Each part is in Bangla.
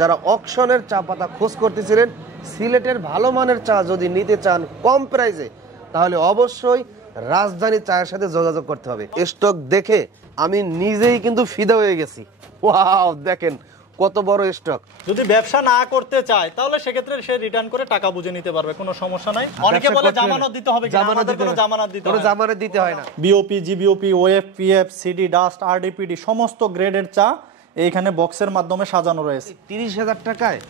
যারা অকশনের চা পাতা খোঁজ করতেছিলেন, সিলেটের ভালো মানের চা যদি নিতে চান কম প্রাইসে, তাহলে অবশ্যই রাজধানী চায়ের সাথে যোগাযোগ করতে হবে। স্টক দেখে আমি নিজেই কিন্তু ফিদা হয়ে গেছি। ওয়াও, দেখেন কত বড় স্টক। যদি ব্যবসা না করতে চায় তাহলে সেক্ষেত্রে সে রিটার্ন করে টাকা বুঝে নিতে পারবে, কোনো সমস্যা নাই। অনেকে বলে জামানত দিতে হবে, আমাদের কোনো জামানত দিতে হয় না। BOP, GBOP, OF, PF, CD, dust, RDPD সমস্ত গ্রেডের চা এইখানে বক্সের মাধ্যমে সাজানো রয়েছে। 30,000 টাকায়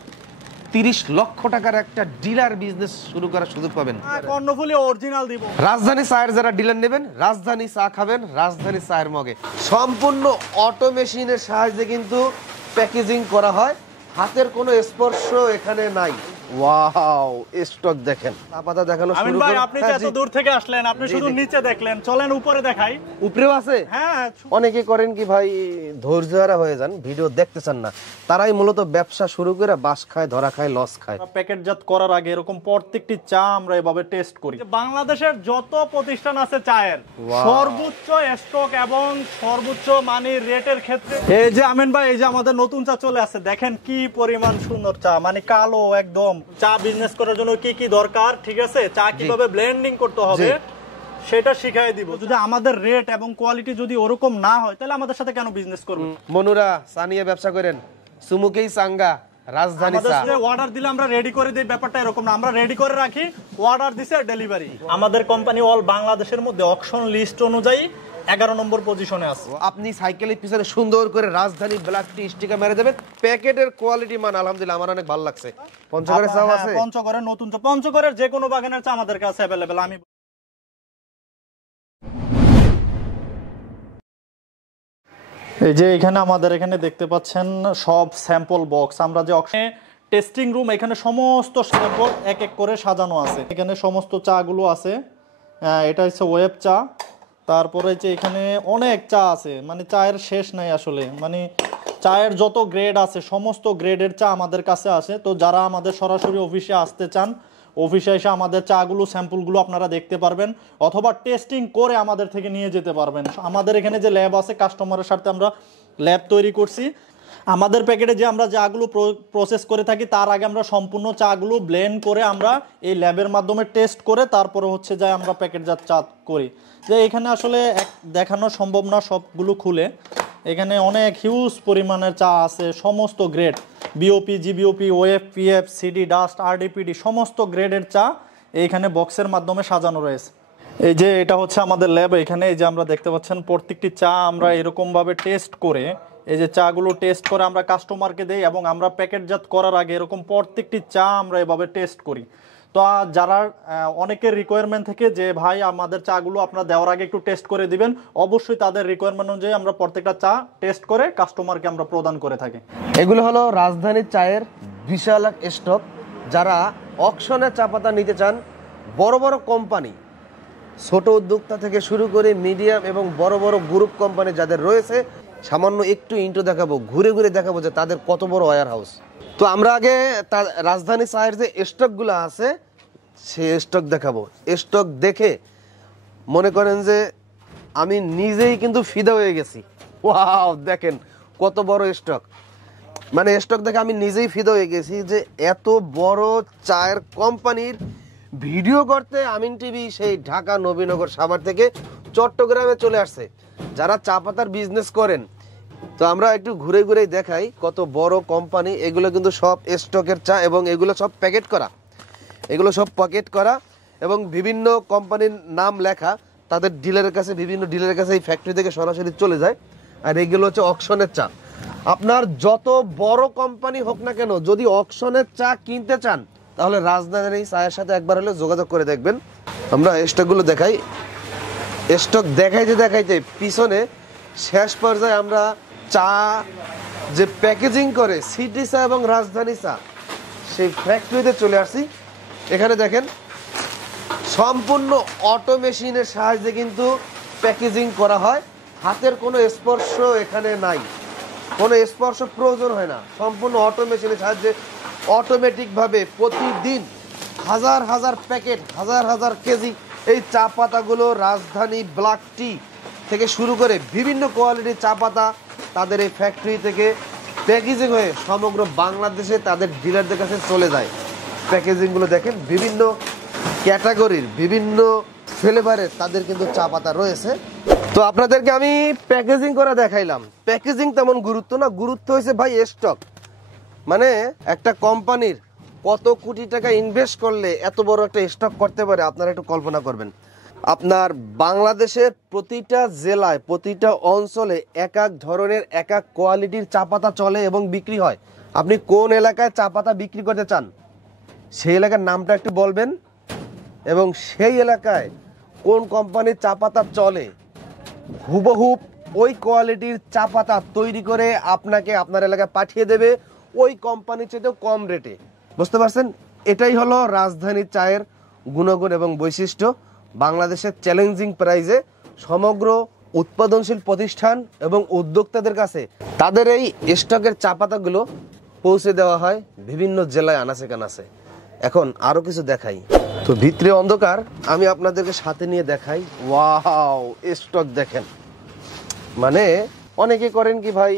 30 লক্ষ টাকার একটা ডিলার বিজনেস শুরু করার সুযোগ পাবেন। কর্ণফুলী অরিজিনাল দিব। রাজধানী চায়ের যারা ডিলার নেবেন, রাজধানী চা খাবেন রাজধানী চায়ের মগে। সম্পূর্ণ অটো মেশিনের সাহায্যে কিন্তু প্যাকেজিং করা হয়, হাতের কোনো স্পর্শ এখানে নাই। ওয়াও, স্টক দেখেন। পাতা দেখানো শুরু করুন। ভাই আপনি এত দূর থেকে আসলেন, আপনি শুধু নিচে দেখলেন, চলেন উপরে দেখাই। উপরেও আছে? হ্যাঁ। অনেকে করেন কি ভাই, ধৈর্যহারা হয়ে যান, ভিডিও দেখতে চান না, তারাই মূলত ব্যবসা শুরু করে বাস খায়, ধরা খায়, লস খায়। প্যাকেটজাত করার আগে এরকম প্রত্যেকটি চা আমরা এভাবে টেস্ট করি। বাংলাদেশের যত প্রতিষ্ঠান আছে চায়ের সর্বোচ্চ স্টক এবং সর্বোচ্চ মানের রেটের ক্ষেত্রে এই যে আমিন ভাই, এই যে আমাদের নতুন চা চলে আসছে, দেখেন কি পরিমাণ সুন্দর চা, মানে কালো একদম। চা বিজনেস করার জন্য কি কি দরকার, ঠিক আছে, চা কিভাবে ব্লেন্ডিং করতে হবে সেটা শিখাই দিব। যদি আমাদের রেট এবং কোয়ালিটি যদি ওরকম না হয় তাহলে আমাদের সাথে কেন বিজনেস করবে? মনুরা চা নিয়ে ব্যবসা করেন, সুমুকেই চাঙ্গা রাজধানী চা। অর্ডার দিলে আমরা রেডি করে দিই, ব্যাপারটা এরকম না, আমরা রেডি করে রাখি, অর্ডার দিছে ডেলিভারি। আমাদের কোম্পানি অল বাংলাদেশের মধ্যে অকশন লিস্ট অনুযায়ী 11 নম্বর পজিশনে আছে। আপনি সাইকেলের পিছনে সুন্দর করে রাজধানী ব্ল্যাক টি স্টিকার মেরে দেবেন। প্যাকেটের কোয়ালিটি মান আলহামদুলিল্লাহ আমার অনেক ভালো লাগছে। পঞ্চগড়ের চা আছে? পঞ্চগড়ের নতুন চা, পঞ্চগড়ের যে কোনো বাগানের চা আমাদের কাছে अवेलेबल। আমি এই যে এখানে আমাদের এখানে দেখতে পাচ্ছেন সব স্যাম্পল বক্স, আমরা যে টেস্টিং রুম, এখানে সমস্ত স্যাম্পল এক এক করে সাজানো আছে। এখানে সমস্ত চাগুলো আছে। এটা হচ্ছে ওয়েব চা, তারপরে যে এখানে অনেক চা আছে, মানে চায়ের শেষ নাই আসলে, মানে চায়ের যত গ্রেড আছে সমস্ত গ্রেডের চা আমাদের কাছে আছে। তো যারা আমাদের সরাসরি অফিসে আসতে চান, অফিসে এসে আমাদের চাগুলো স্যাম্পলগুলো আপনারা দেখতে পারবেন, অথবা টেস্টিং করে আমাদের থেকে নিয়ে যেতে পারবেন। আমাদের এখানে যে ল্যাব আছে, কাস্টমারের সাথে আমরা ল্যাব তৈরি করছি। আমাদের প্যাকেটে যে আমরা চাগুলো প্রসেস করে থাকি, তার আগে আমরা সম্পূর্ণ চাগুলো ব্লেন্ড করে আমরা এই ল্যাবের মাধ্যমে টেস্ট করে তারপরে হচ্ছে যে আমরা প্যাকেটজাত চা করি। যে এখানে আসলে দেখানো সম্ভব না সবগুলো খুলে, এখানে অনেক হিউজ পরিমাণের চা আছে, সমস্ত grade, BOP, GBOP, OF, PF, CD, dust, RDPD সমস্ত গ্রেডের চা এইখানে বক্সের মাধ্যমে সাজানো রয়েছে। এই যে এটা হচ্ছে আমাদের ল্যাব। এখানে এই যে আমরা দেখতে পাচ্ছেন প্রত্যেকটি চা আমরা এরকমভাবে টেস্ট করে, এই যে চাগুলো টেস্ট করে আমরা কাস্টমারকে দেই, এবং আমরা প্যাকেটজাত করার আগে এরকম প্রত্যেকটি চা আমরা এভাবে টেস্ট করি। তো যারা অনেকের রিকোয়ারমেন্ট থেকে যে ভাই আমাদের চাগুলো আপনারা দেওয়ার আগে একটু টেস্ট করে দিবেন, অবশ্যই তাদের রিকোয়ারমেন্ট অনুযায়ী আমরা প্রত্যেকটা চা টেস্ট করে কাস্টমারকে আমরা প্রদান করে থাকি। এগুলো হলো রাজধানী চায়ের বিশাল স্টক। যারা অকশনে চা পাতা নিতে চান, বড় বড় কোম্পানি, ছোট উদ্যোক্তা থেকে শুরু করে মিডিয়াম এবং বড় বড় গ্রুপ কোম্পানি যাদের রয়েছে, সামান্য একটু ইন্ট্রো দেখাবো, ঘুরে ঘুরে দেখাবো যে তাদের কত বড় ওয়্যার হাউস। তো আমরা আগে রাজধানী চায়ের যে স্টকগুলো আছে সেই স্টক দেখাবো। স্টক দেখে মনে করেন যে আমি নিজেই কিন্তু ফিদা হয়ে গেছি। ওয়াও, দেখেন কত বড় স্টক। মানে স্টক দেখে আমি নিজেই ফিদা হয়ে গেছি যে এত বড় চায়ের কোম্পানির ভিডিও করতে আমিন টিভি সেই ঢাকা, নবীনগর, সাভার থেকে চট্টগ্রামে চলে আসছে। যারা চা পাতার বিজনেস করেন, তো আমরা একটু ঘুরে ঘুরে দেখাই কত বড় কোম্পানি। এগুলো কিন্তু সব স্টকের চা, এবং এগুলো সব প্যাকেট করা, এগুলো সব প্যাকেট করা এবং বিভিন্ন কোম্পানির নাম লেখা, তাদের ডিলারের কাছে, বিভিন্ন ডিলারের কাছে এই ফ্যাক্টরি থেকে সরাসরি চলে যায়। আর এগুলো হচ্ছে অকশনের চা। আপনার যত বড় কোম্পানি হোক না কেন, যদি অকশনের চা কিনতে চান তাহলে রাজধানী চায়ের সাথে একবার হলে যোগাযোগ করে দেখবেন। আমরা স্টকগুলো দেখাই। স্টক দেখাইতে দেখাইতে পিছনে শেষ পর্যায়ে আমরা চা যে প্যাকেজিং করে সিটি চা এবং রাজধানী চা, সেই ফ্যাক্টরিতে চলে আসছি। এখানে দেখেন সম্পূর্ণ অটো মেশিনের সাহায্যে কিন্তু প্যাকেজিং করা হয়, হাতের কোনো স্পর্শ এখানে নাই, কোনো স্পর্শ প্রয়োজন হয় না। সম্পূর্ণ অটো মেশিনের সাহায্যে অটোমেটিকভাবে প্রতিদিন হাজার হাজার প্যাকেট, হাজার হাজার কেজি এই চা পাতাগুলো রাজধানী ব্ল্যাক টি থেকে শুরু করে বিভিন্ন কোয়ালিটির চা পাতা তাদের এই ফ্যাক্টরি থেকে প্যাকেজিং হয়ে সমগ্র বাংলাদেশে তাদের ডিলারদের কাছে চলে যায়। প্যাকেজিংগুলো দেখেন, বিভিন্ন ক্যাটাগরির বিভিন্ন ফ্লেভারের তাদের কিন্তু চা পাতা রয়েছে। তো আপনাদেরকে আমি প্যাকেজিং করে দেখাইলাম। প্যাকেজিং তেমন গুরুত্ব না, গুরুত্ব হয়েছে ভাই স্টক। মানে একটা কোম্পানির কত কোটি টাকা ইনভেস্ট করলে এত বড় একটা স্টক করতে পারে, আপনারা একটু কল্পনা করবেন। আপনার বাংলাদেশের প্রতিটা জেলায় প্রতিটা অঞ্চলে এক এক ধরনের এক এক কোয়ালিটির চা পাতা চলে এবং বিক্রি হয়। আপনি কোন এলাকায় চা পাতা বিক্রি করতে চান সেই এলাকার নামটা একটু বলবেন, এবং সেই এলাকায় কোন কোম্পানির চা পাতা চলে হুবহুব ওই কোয়ালিটির চা পাতা তৈরি করে আপনাকে আপনার এলাকায় পাঠিয়ে দেবে ওই কোম্পানির চেয়েও কম রেটে। বুঝতে পারছেন? এটাই হলো রাজধানী চায়ের গুণগুণ এবং বৈশিষ্ট্য। বাংলাদেশের চ্যালেঞ্জিং প্রাইজে সমগ্র উৎপাদনশীল প্রতিষ্ঠান এবং উদ্যোক্তাদের কাছে তাদের এই স্টকের চা পাতাগুলো পৌঁছে দেওয়া হয় বিভিন্ন জেলায় আনাচে কানাচে। এখন আরো কিছু দেখাই, তো ভিতরে অন্ধকার, আমি আপনাদেরকে সাথে নিয়ে দেখাই। ওয়াও, স্টক দেখেন। মানে অনেকে করেন কি ভাই,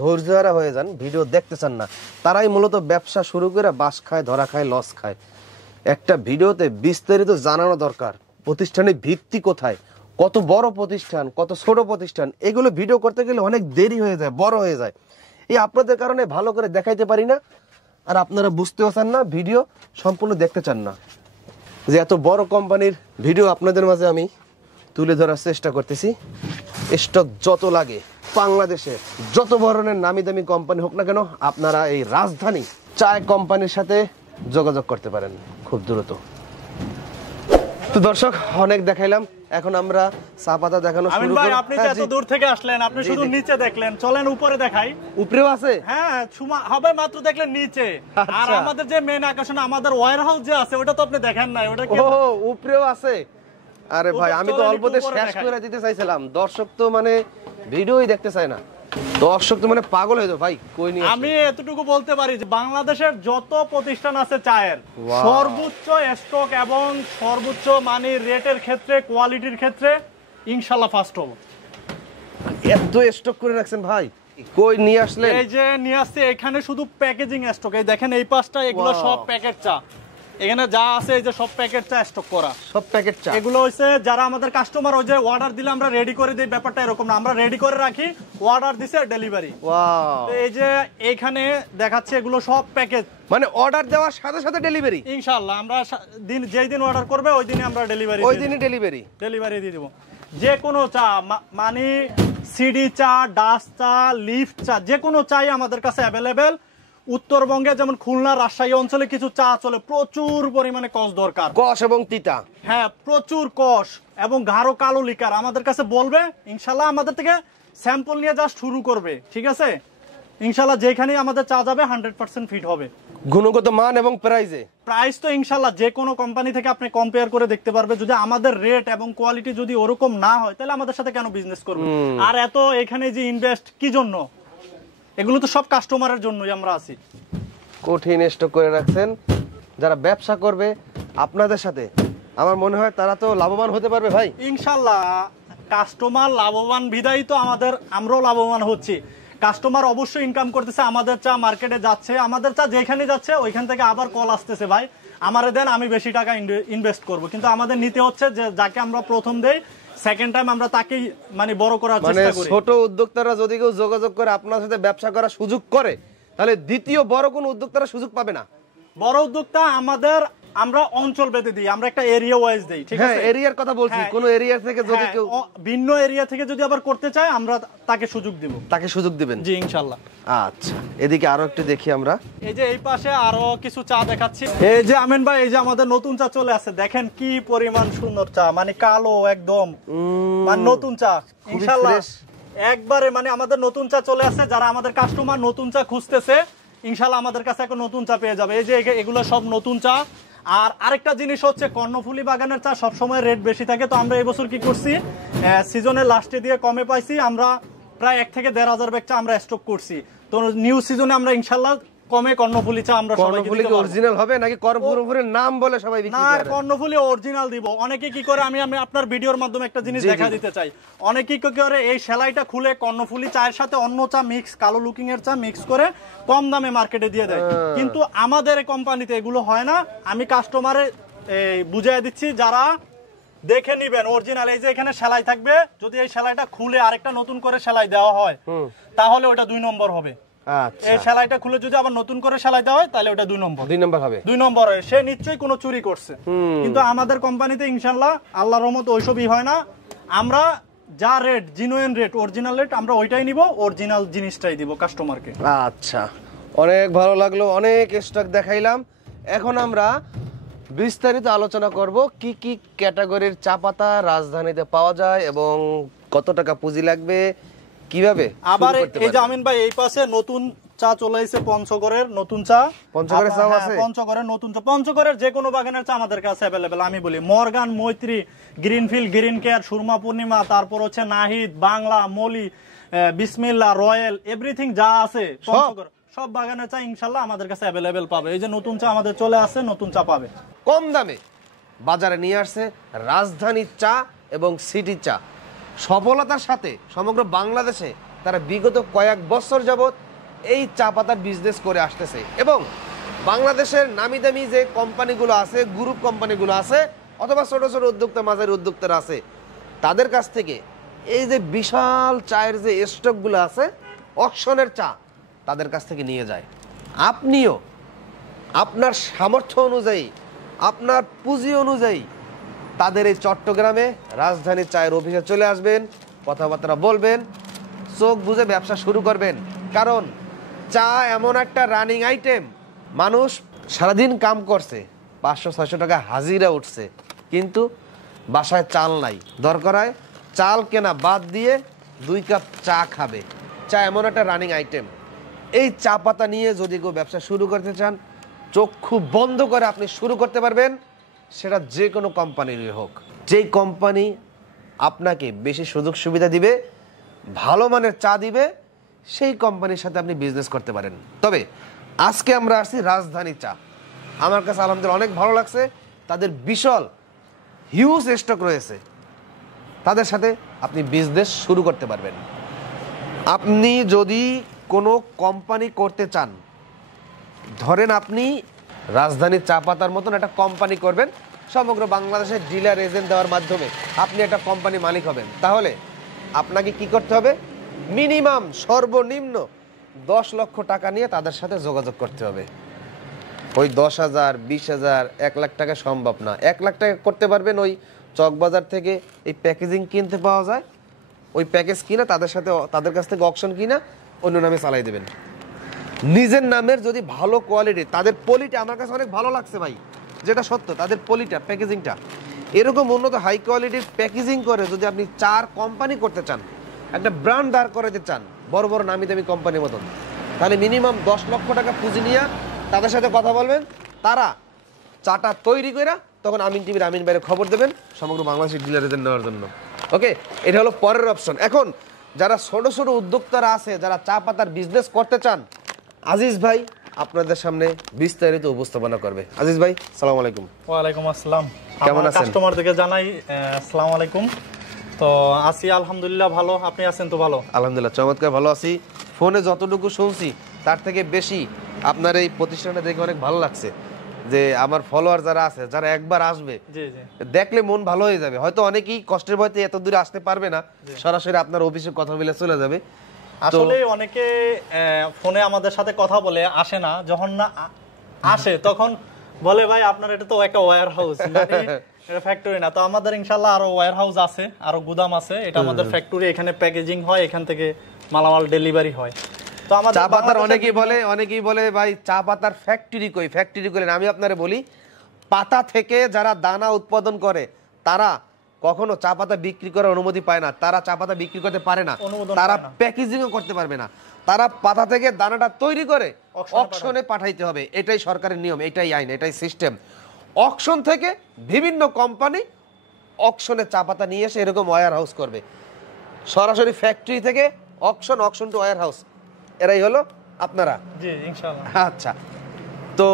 ধৈর্যহারা হয়ে যান, ভিডিও দেখতে চান না। তারাই মূলত ব্যবসা শুরু করে বাস খায়, ধরা খায়, লস খায়। একটা ভিডিওতে বিস্তারিত জানানো দরকার, প্রতিষ্ঠানের ভিত্তি কোথায়, কত বড় প্রতিষ্ঠান, কত ছোট প্রতিষ্ঠান, এগুলো ভিডিও করতে গেলে অনেক দেরি হয়ে যায়, বড় হয়ে যায়। এই আপনাদের কারণে ভালো করে দেখাইতে পারি না, আর আপনারা বুঝতেও চান না, ভিডিও সম্পূর্ণ দেখতে চান না। যে এত বড় কোম্পানির ভিডিও আপনাদের মাঝে আমি তুলে ধরার চেষ্টা করতেছি। স্টক যত লাগে, বাংলাদেশে যত ধরনের নামি দামি কোম্পানি হোক না কেন, আপনারা এই রাজধানী চায় কোম্পানির সাথে যোগাযোগ করতে পারেন খুব দ্রুত। তো দর্শক, অনেক দেখাইলাম, এখন আমরা চা পাতা দেখানো শুরু করব। আপনি এত দূর থেকে আসলেন, আপনি শুধু নিচে দেখলেন, চলেন উপরে দেখাই। উপরেও আছে? হ্যাঁ, হবে মাত্র দেখলেন নিচে। আর আমাদের যে মেন আকর্ষণ, আমাদের ওয়্যার হাউস যে আছে, ওটা তো আপনি দেখেন নাই। ওটা কি উপরেও আছে? আরে ভাই, আমি তো অল্পতে শেষ করে দিতে চাইছিলাম। দর্শক তো মানে ভিডিওই দেখতে চায় না, দর্শক তো মানে পাগল হয়ে যায় ভাই। কই নিয়ে আমি এতটুকু বলতে পারি যে বাংলাদেশের যত প্রতিষ্ঠান আছে চায়ের, সর্বোচ্চ স্টক এবং সর্বোচ্চ মানের রেটের ক্ষেত্রে, কোয়ালিটির ক্ষেত্রে ইনশাআল্লাহ ফার্স্ট হবো। এত স্টক করে রাখছেন ভাই, কই নিয়ে আসলেন? এই যে নিয়ে আসছে, এখানে শুধু প্যাকেজিং স্টক। এই দেখেন এই পাশটা, এগুলো সব প্যাকেট চা। এখানে যা আছে এই যে সব প্যাকেট চা স্টক করা, সব প্যাকেট চা। এগুলো হইছে যারা আমাদের কাস্টমার, ওই যে অর্ডার দিলে আমরা রেডি করে দিই, ব্যাপারটা এরকম না, আমরা রেডি করে রাখি, অর্ডার দিছে ডেলিভারি। ওয়াও, এই যে এখানে দেখাচ্ছে এগুলো সব প্যাকেজ, মানে অর্ডার দেওয়ার সাথে সাথে ডেলিভারি। ইনশাআল্লাহ আমরা দিন যেই দিন অর্ডার করবে ওই দিনই আমরা ডেলিভারি, ওই দিনই ডেলিভারি দিয়ে দেব। যে কোনো চা, মানে সিডি চা, ডাস্ট চা, লিফট চা, যে কোনো চাই আমাদের কাছে অ্যাভেলেবেল। উত্তরবঙ্গে যেমন খুলনা, রাজশাহী অঞ্চলে কিছু চা চলে, প্রচুর পরিমাণে কষ দরকার, কষ এবং তিতা। হ্যাঁ, প্রচুর কষ এবং গাঢ় কালো লিকার আমাদের কাছে বলবে, ইনশাল্লাহ আমাদের থেকে স্যাম্পল নিয়ে যা শুরু করবে, ঠিক আছে? ইনশাল্লাহ যেখানেই আমাদের চা যাবে 100% ফিট হবে, গুণগত মান এবং প্রাইস তো ইনশাল্লাহ যে কোনো কোম্পানি থেকে আপনি কম্পেয়ার করে দেখতে পারবে। যদি আমাদের রেট এবং কোয়ালিটি যদি ওরকম না হয়, তাহলে আমাদের সাথে কেন বিজনেস করবে? আর এত এখানে যে ইনভেস্ট কি জন্য? এগুলো তো সব কাস্টমারের জন্যই আমরা আছি। কঠিন স্টক করে রাখছেন। যারা ব্যবসা করবে আপনাদের সাথে, আমার মনে হয় তারা তো লাভবান হতে পারবে ভাই। ইনশাল্লাহ কাস্টমার লাভবান বিদায়ী তো আমরাও লাভবান হচ্ছি। কাস্টমার অবশ্যই ইনকাম করতেছে, আমাদের চা মার্কেটে যাচ্ছে, আমাদের চা যেখানে যাচ্ছে ওইখান থেকে আবার কল আসতেছে, ভাই আমারে দেন, আমি বেশি টাকা ইনভেস্ট করব। কিন্তু আমাদের নিতে হচ্ছে যে যাকে আমরা প্রথম দেই, সেকেন্ড টাইম আমরা তাকেই মানে বড় করার চেষ্টা করি। ছোট উদ্যোক্তারা যদি কেউ যোগাযোগ করে আপনার সাথে ব্যবসা করার সুযোগ করে, তাহলে দ্বিতীয় বড় কোন উদ্যোক্তারা সুযোগ পাবে না। বড় উদ্যোক্তা আমরা অঞ্চল বেঁধে দিই, আমরা একটা এরিয়া ওয়াইজ দেই, ঠিক আছে? এরিয়ার কথা বলছি, কোন এরিয়া থেকে যদি কেউ ভিন্ন এরিয়া থেকে যদি আবার করতে চায়, আমরা তাকে সুযোগ দিব। তাকে সুযোগ দিবেন? জি ইনশাআল্লাহ। আচ্ছা, এদিকে আরো একটু দেখি আমরা। এই যে এই পাশে আরো কিছু চা দেখাচ্ছি। এই যে আমিন ভাই, এই যে আমাদের নতুন চা চলে আসছে, দেখেন কি পরিমাণ সুন্দর চা, মানে কালো একদম, মানে নতুন চা ইনশাআল্লাহ একবারে, মানে আমাদের নতুন চা চলে আসছে। যারা আমাদের কাস্টমার নতুন চা খুঁজতেছে, ইনশাআল্লাহ আমাদের কাছে এখন নতুন চা পেয়ে যাবে। এই যে এগুলো সব নতুন চা। আর আরেকটা জিনিস হচ্ছে, কর্ণফুলী বাগানের চা সবসময় রেট বেশি থাকে, তো আমরা এবছর কি করছি, সিজনের লাস্টে দিয়ে কমে পাইছি, আমরা প্রায় 1 থেকে 1.5 হাজার ব্যাগ চা আমরা স্টক করছি। তো নিউ সিজনে আমরা ইনশাআল্লাহ কমে কর্ণফুলী চা আমরা সবাইকে কর্ণফুলী কি অরিজিনাল হবে নাকি কর্ণফুলীর নাম বলে সবাই বিক্রি না, করে? কর্ণফুলী অরিজিনাল দিব। অনেকে কি করে, আমি আপনার ভিডিওর মাধ্যমে একটা জিনিস দেখা দিতে চাই। অনেকে কি করে, এই সেলাইটা খুলে কর্ণফুলী চায়ের সাথে অন্য চা মিক্স, কালো লুকিং এর চা মিক্স করে কম দামে মার্কেটে দিয়ে দেয়। কিন্তু আমাদের এই কোম্পানিতে এগুলো হয় না। আমি কাস্টমারে বুঝিয়ে দিচ্ছি, যারা দেখে নিবেন অরিজিনাল। এই যে এখানে সেলাই থাকবে, যদি এই সেলাইটা খুলে আরেকটা নতুন করে সেলাই দেওয়া হয় তাহলে ওটা 2 নম্বর হবে। আচ্ছা, এই সেলাইটা খুলে যদি আবার নতুন করে সেলাই দেওয়া হয় তাহলে ওটা 2 নম্বর। 2 নম্বর হবে। 2 নম্বর হয়, সে নিশ্চয়ই কোনো চুরি করছে। কিন্তু আমাদের কোম্পানিতে ইনশাআল্লাহ আল্লাহর রহমত ওইসবই হয় না। আমরা যা rate, genuine rate, original rate, আমরা ওইটাই নিব, অরিজিনাল জিনিসটাই দিব কাস্টমারকে। আচ্ছা, অনেক ভালো লাগলো, অনেক স্টক দেখাইলাম। এখন আমরা বিস্তারিত আলোচনা করব কি কি ক্যাটাগরির চা পাতা রাজধানীতে পাওয়া যায় এবং কত টাকা পুঁজি লাগবে, কিভাবে আবার এই যে আমিন ভাই, এই পাশে নতুন চা চলে এসেছে, পঞ্চগড়ের নতুন চা। পঞ্চগড়ের চা আছে? পঞ্চগড়ের নতুন চা, পঞ্চগড়ের যে কোনো বাগানের চা আমাদের কাছে অ্যাভেলেবেল। আমি বলি মর্গান, মৈত্রী, গ্রিনফিল্ড, গ্রিন কেয়ার, সুরমা পূর্ণিমা, তারপর হচ্ছে নাহিদ, বাংলা, মলি, বিসমিল্লাহ, রয়্যাল, এভরিথিং যা আছে পঞ্চগড় সব বাগানের চা ইনশাআল্লাহ আমাদের কাছে অ্যাভেলেবেল পাবে। এই যে নতুন চা আমাদের চলে আসছে, নতুন চা পাবে কম দামে বাজারে নিয়ে আসছে রাজধানী চা এবং সিটি চা। সফলতার সাথে সমগ্র বাংলাদেশে তারা বিগত কয়েক বছর যাবত এই চা পাতার বিজনেস করে আসতেছে এবং বাংলাদেশের নামি দামি যে কোম্পানিগুলো আছে, গ্রুপ কোম্পানিগুলো আছে, অথবা ছোট ছোট উদ্যোক্তা, মাঝারি উদ্যোক্তারা আছে, তাদের কাছ থেকে এই যে বিশাল চায়ের যে স্টকগুলো আছে, অকশনের চা, তাদের কাছ থেকে নিয়ে যায়। আপনিও আপনার সামর্থ্য অনুযায়ী, আপনার পুঁজি অনুযায়ী তাদের এই চট্টগ্রামে রাজধানী চায়ের অফিসে চলে আসবেন, কথাবার্তা বলবেন, চোখ বুঝে ব্যবসা শুরু করবেন। কারণ চা এমন একটা রানিং আইটেম, মানুষ সারাদিন কাম করছে, 500-600 টাকা হাজিরা উঠছে, কিন্তু বাসায় চাল নাই, দরকার হয় চাল কেনা বাদ দিয়ে 2 কাপ চা খাবে। চা এমন একটা রানিং আইটেম। এই চা পাতা নিয়ে যদি কেউ ব্যবসা শুরু করতে চান, চক্ষু বন্ধ করে আপনি শুরু করতে পারবেন, সেটা যে কোনো কোম্পানিরই হোক। যেই কোম্পানি আপনাকে বেশি সুযোগ সুবিধা দিবে, ভালো মানের চা দিবে, সেই কোম্পানির সাথে আপনি বিজনেস করতে পারেন। তবে আজকে আমরা আসছি রাজধানী চা। আমার কাছে আলহামদুলিল্লাহ অনেক ভালো লাগছে। তাদের বিশাল হিউজ স্টক রয়েছে, তাদের সাথে আপনি বিজনেস শুরু করতে পারবেন। আপনি যদি কোনো কোম্পানি করতে চান, ধরেন আপনি রাজধানী চা পাতার মতন একটা কোম্পানি করবেন, সমগ্র বাংলাদেশের ডিলার এজেন্ট দেওয়ার মাধ্যমে আপনি একটা কোম্পানি মালিক হবেন, তাহলে আপনাকে কি করতে হবে? মিনিমাম সর্বনিম্ন 10 লক্ষ টাকা নিয়ে তাদের সাথে যোগাযোগ করতে হবে। ওই 10,000, 20,000, 1 লাখ টাকা সম্ভব না। 1 লাখ টাকা করতে পারবেন ওই চকবাজার থেকে এই প্যাকেজিং কিনতে পাওয়া যায়, ওই প্যাকেজ কিনা তাদের কাছ থেকে অকশন কিনা অন্য নামে চালাই দেবেন। নিজের নামের যদি ভালো কোয়ালিটি, তাদের পলিটা আমার কাছে অনেক ভালো লাগছে ভাই, যেটা সত্য, তাদের পলিটা, প্যাকেজিংটা এরকম উন্নত হাই কোয়ালিটির প্যাকেজিং করে যদি আপনি চার কোম্পানি করতে চান, একটা ব্র্যান্ড দাঁড় করাতে চান বড় বড় নামি দামি কোম্পানির মতন, তাহলে মিনিমাম 10 লক্ষ টাকা পুঁজি নিয়ে তাদের সাথে কথা বলবেন। তারা চাটা তৈরি করে তখন আমিন টিভির আমিন ভাইয়ের খবর দেবেন সমগ্র বাংলাদেশের ডিলারদের নেওয়ার জন্য। ওকে, এটা হলো পরের অপশন। এখন যারা ছোট ছোট উদ্যোক্তারা আছে, যারা চা পাতার বিজনেস করতে চান, আজিজ ভাই আপনাদের সামনে বিস্তারিত উপস্থাপনা করবে। আজিজ ভাই, সালাম আলাইকুম। ওয়ালাইকুম আসসালাম। কেমন আছেন? কাস্টমারদেরকে জানাই আসসালামু আলাইকুম। তো আছি আলহামদুলিল্লাহ ভালো, আপনি আছেন তো? ভালো আলহামদুলিল্লাহ, চমৎকার ভালো আছি। ফোনে যতটুকু শুনছি তার থেকে বেশি আপনার এই প্রতিষ্ঠানটা দেখে অনেক ভালো লাগছে, যে আমার ফলোয়ার যারা আছে, যারা একবার আসবে দেখলে মন ভালো হয়ে যাবে। হয়তো অনেকেই কষ্টের ভয়তে এত দূরে আসতে পারবে না, সরাসরি আপনার অফিসে কথা বলে চলে যাবে। আসলে অনেকে ফোনে আমাদের সাথে কথা বলে আসে না, যখন না আসে তখন বলে ভাই আপনার এটা তো একটা ওয়্যার হাউস, এটা ফ্যাক্টরি না। তো আমাদের ইনশাআল্লাহ আরো ওয়্যার হাউস আছে, আরো গুদাম আছে, এটা আমাদের ফ্যাক্টরি, এখানে প্যাকেজিং হয়, এখান থেকে মালামাল ডেলিভারি হয়। তো আমাদের চা পাতার অনেকেই বলে ভাই চা পাতার ফ্যাক্টরি কই, ফ্যাক্টরি করেন। আমি আপনারে বলি, পাতা থেকে যারা দানা উৎপাদন করে তারা কখনো চা পাতা বিক্রি করার অনুমতি পায় না, তারা চা পাতা বিক্রি করতে পারে না, তারা প্যাকেজিংও করতে পারবে না। তারা পাতা থেকে দানাটা তৈরি করে অকশনে পাঠাইতে হবে, এটাই সরকারের নিয়ম, এটাই আইন, এটাই সিস্টেম। অকশন থেকে বিভিন্ন কোম্পানি অকশনে চা পাতা নিয়ে এসে এরকম ওয়্যার হাউস করবে। সরাসরি ফ্যাক্টরি থেকে auction, auction two wire house, এরাই হলো আপনারা? জি ইনশাআল্লাহ। আচ্ছা, তো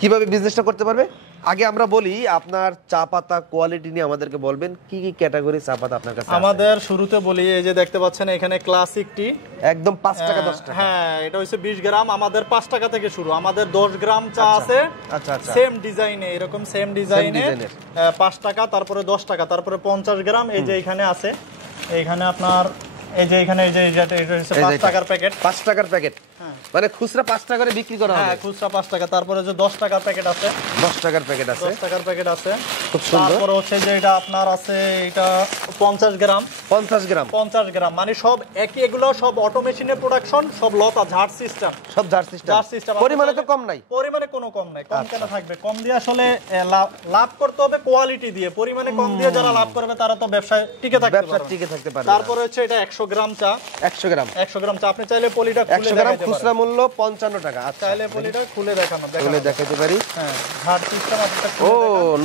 কিভাবে বিজনেসটা করতে পারবে? আগে আমরা বলি আপনার চা পাতা কোয়ালিটি নিয়ে আমাদেরকে বলবেন, কি কি ক্যাটাগরি চা পাতা আপনার কাছে আছে? আমাদের শুরুতে বলি, এই যে দেখতে পাচ্ছেন এখানে ক্লাসিক টি, একদম 5 টাকা 10 টাকা। হ্যাঁ, এটা হচ্ছে 20 গ্রাম, আমাদের 5 টাকা থেকে শুরু। আমাদের 10 গ্রাম চা আছে, আচ্ছা আচ্ছা, সেম ডিজাইনে, এরকম সেম ডিজাইনে ডিজাইনের। 5 টাকা, তারপরে 10 টাকা, তারপরে 50 গ্রাম। এই যে এখানে আছে, এইখানে আপনার এই যে এখানে এই যে এটা হচ্ছে 5 টাকার প্যাকেট। 5 টাকার প্যাকেট, মানে খুচরা 5 টাকা করে বিক্রি করা হ্যাঁ, হয়? খুচরা 5 টাকা। তারপরে যে 10 টাকার প্যাকেট আছে, 10 টাকার প্যাকেট আছে, 10 টাকার প্যাকেট আছে। খুব সুন্দর। তারপরে হচ্ছে যে এটা আপনার আছে, এটা 50 গ্রাম, 50 গ্রাম, 50 গ্রাম, মানে সব একই, এগুলো সব অটোমেশনের প্রোডাকশন, সব লতা ঝাড় সিস্টেম, সব জার সিস্টেম। পরিমাণে তো কম নাই? পরিমাণে কোনো কম নাই। কম কেন থাকবে? কম দিয়ে আসলে লাভ করতে হবে কোয়ালিটি দিয়ে। পরিমাণে কম দিয়ে যারা লাভ করবে তারা তো ব্যবসায় টিকে থাকতে ব্যবসা পারবে। টিকে থাকতে পারবে। তারপরে হচ্ছে এটা 100 গ্রাম চা, 100 গ্রাম, 100 গ্রাম চা আপনি চাইলে পলিটা খুলে 100 গ্রাম দেখাইতে খুচরা পারেন। মূল্য 55 টাকা। আচ্ছা, চাইলে পলিটা খুলে খুলে দেখানো দেখাইতে পারি। হ্যাঁ, ঝাড় সিস্টেম আপনারা ও,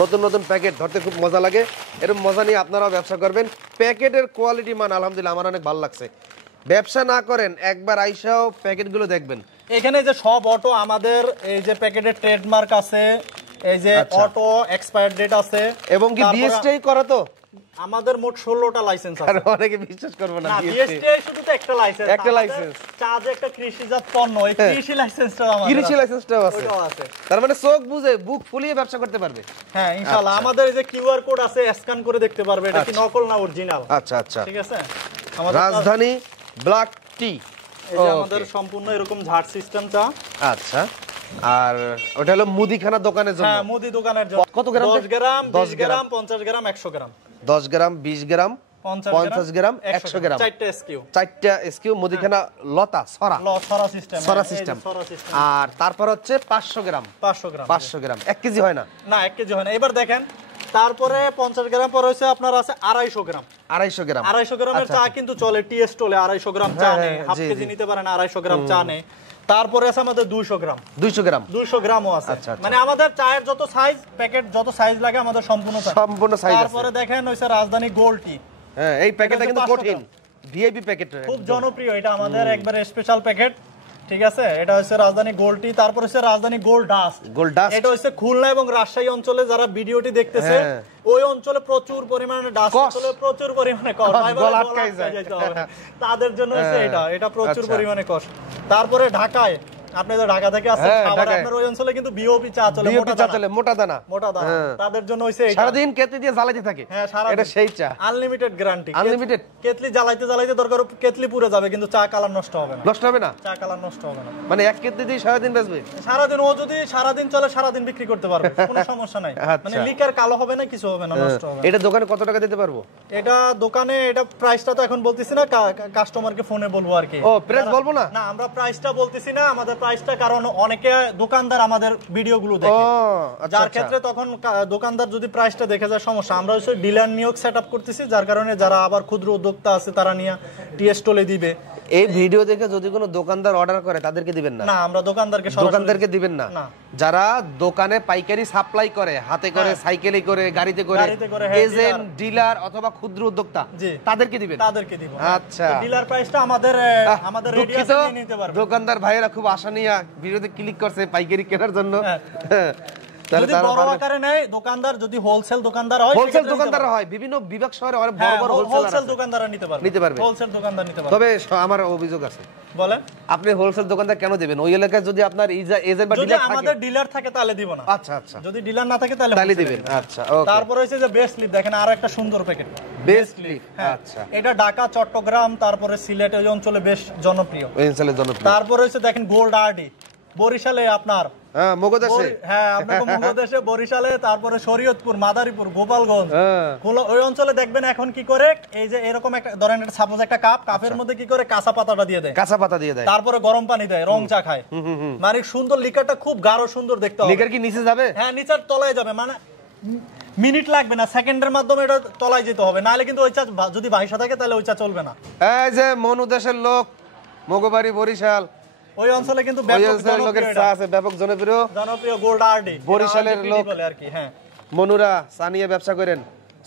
নতুন নতুন প্যাকেট ধরতে খুব মজা লাগে। এরকম মজা নিয়ে আপনারাও ব্যবসা করবেন। প্যাকেটের কোয়ালিটি মান আলহামদুলিল্লাহ আমার অনেক ভালো লাগছে। ব্যবসা না করেন একবার আইসাও প্যাকেটগুলো দেখবেন। এখানে যে সব অটো আমাদের, এই যে প্যাকেটের ট্রেডমার্ক আছে, এই যে অটো এক্সপায়ার ডেট আছে, এবং কি বিএসটিআই করা তো? আমাদের মোট 16টা লাইসেন্স আছে। আর অনেকে বিশ্বাস করবে না, না, বিএসটিআই শুধু তো একটা লাইসেন্স। একটা লাইসেন্স। চা যে একটা কৃষিজাত পণ্য, এই কৃষি লাইসেন্সটাও আমাদের কৃষি লাইসেন্সটাও আছে। ওটাও আছে। তার মানে চোখ বুঝে বুক ফুলিয়ে ব্যবসা করতে পারবে। হ্যাঁ ইনশাআল্লাহ। আমাদের এই যে কিউআর কোড আছে, স্ক্যান করে দেখতে পারবে এটা কি নকল না অরিজিনাল। আচ্ছা আচ্ছা, ঠিক আছে। আমাদের রাজধানী ব্ল্যাক টি, এই যে আমাদের সম্পূর্ণ এরকম ঝাড় সিস্টেম চা। আচ্ছা, আর ওটা হলো মুদিখানা দোকানের জন্য? হ্যাঁ, মুদি দোকানের জন্য। কত গ্রাম? 10 গ্রাম, 20 গ্রাম, 50 গ্রাম, 100 গ্রাম। 10 গ্রাম, 20 গ্রাম, 50 গ্রাম, 100 গ্রাম, 4টা এসকিউ। 4টা এসকিউ মুদিখানা লতা সরা সরা সিস্টেম। সরা সিস্টেম। আর তারপর হচ্ছে 500 গ্রাম, 500 গ্রাম, 500 গ্রাম 1 কেজি হয় না? না 1 কেজি হয় না। এবার দেখেন, তারপরে 50 গ্রাম পরে হচ্ছে আপনার আছে 250 গ্রাম। 250 গ্রাম, 250 গ্রামের চা কিন্তু চলে, টিএস চলে 250 গ্রাম চা নেই, হাফ কেজি নিতে পারেন, 250 গ্রাম চা নেই। তারপরে আছে আমাদের 200 গ্রাম, 200 গ্রাম, 200 গ্রামও আছে। মানে আমাদের চায়ের যত সাইজ, প্যাকেট যত সাইজ লাগে আমাদের সম্পূর্ণ সাইজ আছে। তারপরে দেখেন হইছে রাজধানী গোল্ড টি। হ্যাঁ, এই প্যাকেটটা কিন্তু কঠিন, ভিআইপি প্যাকেট, খুব জনপ্রিয় এটা আমাদের, একবার স্পেশাল প্যাকেট। ঠিক আছে, এটা হচ্ছে রাজধানী গোল্ড টি। তারপর হচ্ছে রাজধানী গোল্ড ডাস্ট। গোল্ড ডাস্ট, এটা হচ্ছে খুলনা এবং রাজশাহী অঞ্চলে যারা ভিডিওটি দেখতেছে, ওই অঞ্চলে প্রচুর পরিমাণে ডাস্ট, অঞ্চলে প্রচুর পরিমাণে কস, তাদের জন্য হচ্ছে এটা প্রচুর পরিমাণে কস। তারপরে ঢাকায়, আপনি তো ঢাকা থেকে আসছেন, আপনার ওই অঞ্চলে কিন্তু বিওপি চা চলে, মোটা দানা, তাদের জন্য হইছে এটা। সারা দিন কেটলি দিয়ে জ্বালাইতে থাকে। হ্যাঁ, এটা সেই চা, আনলিমিটেড গ্যারান্টি। আনলিমিটেড। কেটলি জ্বালাইতে জ্বালাইতে দরকার কেটলি পুড়ে যাবে, কিন্তু চা কালার নষ্ট হবে না। নষ্ট হবে না? চা কালার নষ্ট হবে না। মানে এক কেটলি দিয়ে সারা দিন বেচবে? সারাদিন, ও যদি সারাদিন চলে সারাদিন বিক্রি করতে পারবে, কোনো সমস্যা নাই। মানে লিকার কালো হবে না, কিছু হবে না, নষ্ট হবে না। এটা দোকানে কত টাকা দিতে পারবো? এটা দোকানে, এটা প্রাইসটা তো এখন বলতেছি না, কাস্টমারকে ফোনে বলবো আর কি। ও, প্রাইস বলবো না? না, আমরা প্রাইসটা বলতেছি না, আমাদের প্রাইসটা, কারণ অনেকে দোকানদার আমাদের ভিডিওগুলো দেখে, যার ক্ষেত্রে তখন দোকানদার যদি প্রাইসটা দেখে যায় সমস্যা। আমরা হচ্ছে ডিলার নিয়োগ সেটআপ করতেছি, যার কারণে যারা আবার ক্ষুদ্র উদ্যোক্তা আছে তারা নিয়ে টি স্টলে দিবে। এই ভিডিও দেখে যদি কোনো দোকানদার অর্ডার করে তাদেরকে দিবেন না? না, আমরা দোকানদারকে দিবেন না। যারা দোকানে পাইকারি সাপ্লাই করে, হাতে করে, সাইকেলে করে, গাড়িতে করে, এজেন্ট, ডিলার অথবা ক্ষুদ্র উদ্যোক্তা, তাদেরকে দিবেন? তাদেরকে দিব। আচ্ছা, ডিলার প্রাইসটা আমাদের রেডিয়াসে নিতে পারবে। দোকানদার ভাইয়েরা খুব আশা নিয়ে ভিডিওতে ক্লিক করছে পাইকারি কেনার জন্য। যদি বড় আকারে নেয় দোকানদার, যদি হোলসেল দোকানদার হয়, হোলসেল দোকানদার হয়, বিভিন্ন বিভাগ শহরে অনেক বড় বড় হোলসেল দোকানদার নিতে পারবে। হোলসেল দোকানদার নিতে পারবে। তবে আমার অভিযোগ আছে। বলেন। আপনি হোলসেল দোকানদার কেন দিবেন? ওই এলাকায় যদি আপনার এজেন্ট বা ডিলার থাকে। আমাদের ডিলার থাকে তাহলে দিব না। আচ্ছা আচ্ছা, যদি ডিলার না থাকে তাহলে দিবেন। আচ্ছা, ওকে। তারপর হইছে যে বেস্ট লিফ, দেখেন আরো একটা সুন্দর প্যাকেট, বেস্ট লিফ। আচ্ছা, এটা ঢাকা, চট্টগ্রাম, তারপরে সিলেট ওই অঞ্চলে বেশ জনপ্রিয়। ওই অঞ্চলে জনপ্রিয়। তারপর হইছে দেখেন গোল্ড আরডি, বরিশালে আপনার, হ্যাঁ মগদেশে, হ্যাঁ আপনাকে মগদেশে, বরিশালে, তারপরে শরীয়তপুর, মাদারীপুর, গোপালগঞ্জ, ওই অঞ্চলে দেখবেন এখন কি করে, এই যে এরকম একটা ধরেন সাপোজ একটা কাপের মধ্যে কি করে কাঁচা পাতাটা দিয়ে দেয়, কাঁচা পাতা দিয়ে দেয়, তারপরে গরম পানি দেয়, রং চা খায়। মানে সুন্দর, লিকারটা খুব গাঢ় সুন্দর দেখতে হবে। লিকার কি নিচে যাবে? হ্যাঁ, নিচের তলায় যাবে, মানে মিনিট লাগবে না, সেকেন্ডের মাধ্যমে এটা তলায় যেতে হবে, নাহলে কিন্তু ওই চা যদি ভাইসা থাকে তাহলে ওই চা চলবে না। এই যে মনু দেশের লোক, মগবাড়ি, বরিশাল, ওই অঞ্চলে কিন্তু ব্যাপক জনপ্রিয় গোল্ড আরডি, বরিশালের লোক বলে আর কি। হ্যাঁ, মনুরা চা নিয়ে ব্যবসা করেন,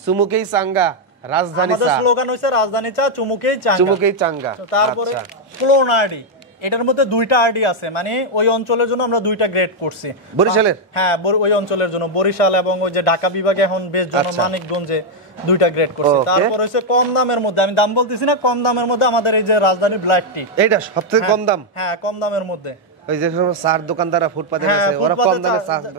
চুমুকেই চাঙ্গা, রাজধানী চা। আমাদের স্লোগান হইছে রাজধানী চা, চুমুকেই চাঙ্গা, চুমুকেই চাঙ্গা। তারপরে ক্লোন আরডি, এটার মধ্যে দুইটা আরডি আছে, মানে ওই অঞ্চলের জন্য আমরা দুইটা গ্রেড করছি। বরিশালের? হ্যাঁ, ওই অঞ্চলের জন্য বরিশাল এবং ওই যে ঢাকা বিভাগে এখন বেশ মানিকগঞ্জে দুইটা গ্রেড করছি। তারপর হচ্ছে কম দামের মধ্যে, আমি দাম বলতেছি না, কম দামের মধ্যে আমাদের এই যে রাজধানী ব্ল্যাক টি, এইটা সবথেকে কম দাম। হ্যাঁ, কম দামের মধ্যে। ওই যে চার দোকানদাররা ফুটপাতে বেচে, ওরা